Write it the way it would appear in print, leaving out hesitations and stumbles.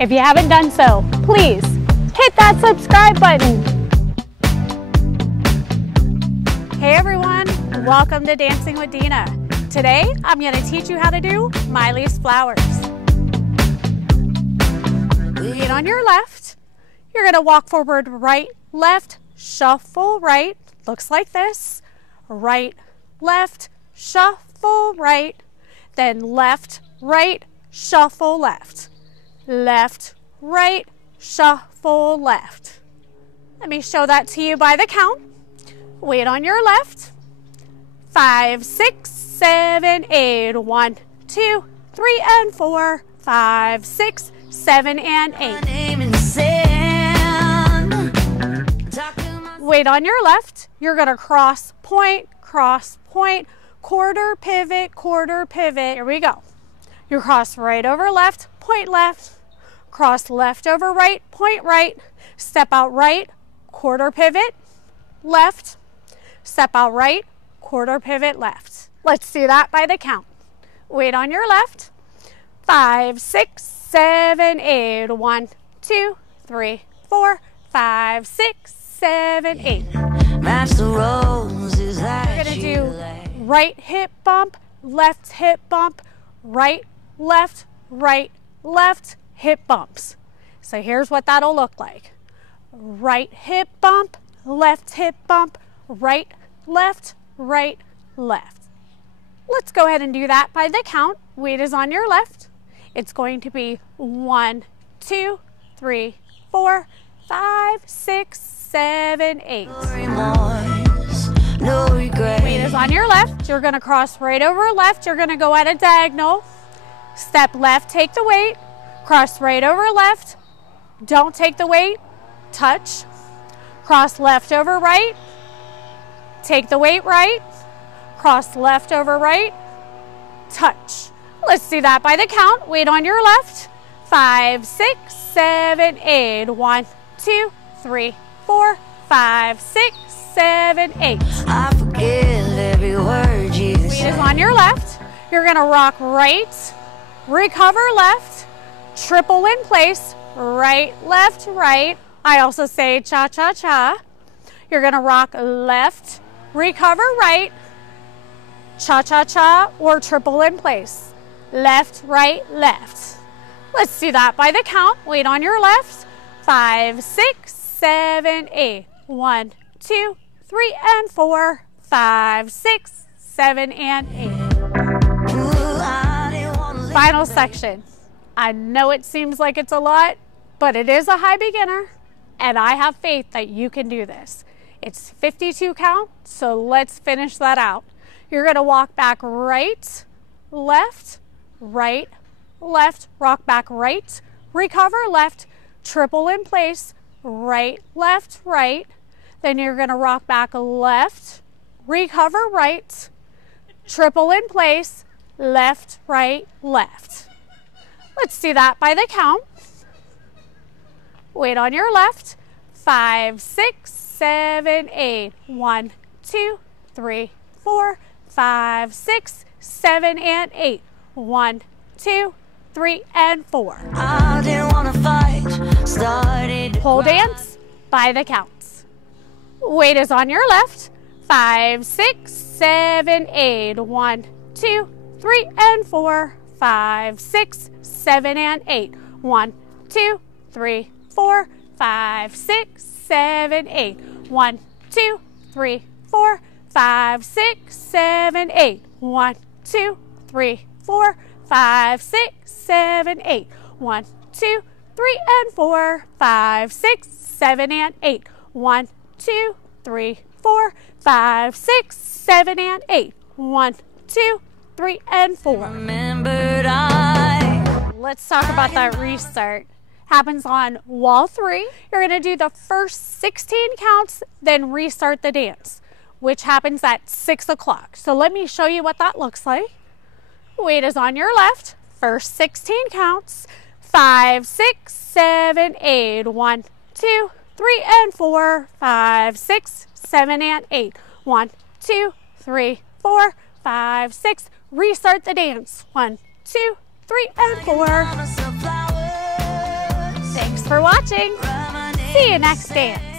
If you haven't done so, please hit that subscribe button. Hey everyone, welcome to Dancing with Dina. Today, I'm going to teach you how to do Mileys Flowers. Get on your left. You're going to walk forward, right, left, shuffle right. Looks like this. Right, left, shuffle right. Then left, right, shuffle left. Left, right, shuffle left. Let me show that to you by the count. Weight on your left. 5, 6, 7, 8. 1, 2, 3, and 4. 5, 6, 7, and 8. Weight on your left. You're going to cross point, quarter pivot, quarter pivot. Here we go. You cross right over left, point left. Cross left over right, point right. Step out right, quarter pivot, left. Step out right, quarter pivot left. Let's do that by the count. Weight on your left. 5, 6, 7, 8. 1, 2, 3, 4, 5, 6, 7, 8. We're gonna do right hip bump, left hip bump, right, left, hip bumps. So here's what that'll look like. Right hip bump, left hip bump, right, left. Let's go ahead and do that by the count. Weight is on your left. It's going to be 1, 2, 3, 4, 5, 6, 7, 8. Weight is on your left. You're going to cross right over left. You're going to go at a diagonal. Step left, take the weight. Cross right over left. Don't take the weight. Touch. Cross left over right. Take the weight right. Cross left over right. Touch. Let's do that by the count. Weight on your left. 5, 6, 7, 8. 1, 2, 3, 4, 5, 6, 7, 8. I forgive every word you say. Weight is on your left. You're going to rock right, recover left, triple in place, right, left, right. I also say cha-cha-cha. You're going to rock left, recover right, cha-cha-cha, or triple in place. Left, right, left. Let's do that by the count. Weight on your left. 5, 6, 7, 8. 1, 2, 3, and 4. 5, 6, 7, and 8. Final section. I know it seems like it's a lot, but it is a high beginner, and I have faith that you can do this. It's 52 count, so let's finish that out. You're going to walk back right, left, rock back right, recover left, triple in place, right, left, right. Then you're going to rock back left, recover right, triple in place, left, right, left. Let's do that by the count. Weight on your left. 5, 6, 7, 8. 1, 2, 3, 4, 5, 6, 7, and 8. 1, 2, 3, and 4. I didn't wanna fight, started to Pole cry. dance by the counts. Weight is on your left. 5, 6, 7, 8. 1, 2, 3, and 4. 5, 6, 7, and 8. 1, 2, 3, 4, 5, 6, 7, 8. 1, 2, 3, 4, 5, 6, 7, 8. 1, 2, 3, 4, 5, 6, 7, 8. 1, 2, 3, and 4, 5, 6, 7, and 8. 1, 2, 3, 4, 5, 6, 7, and 8. 1, 2, 3, and 4. Remembered Let's talk about that restart. Happens on wall 3. You're going to do the first 16 counts, then restart the dance, which happens at 6 o'clock. So let me show you what that looks like. Weight is on your left. First 16 counts. 5, 6, 7, 8. 1, 2, 3, and 4. 5, 6, 7, and 8. 1, 2, 3, 4, 5, 6. Restart the dance. 1, 2, 3, and 4. for watching. See you next dance.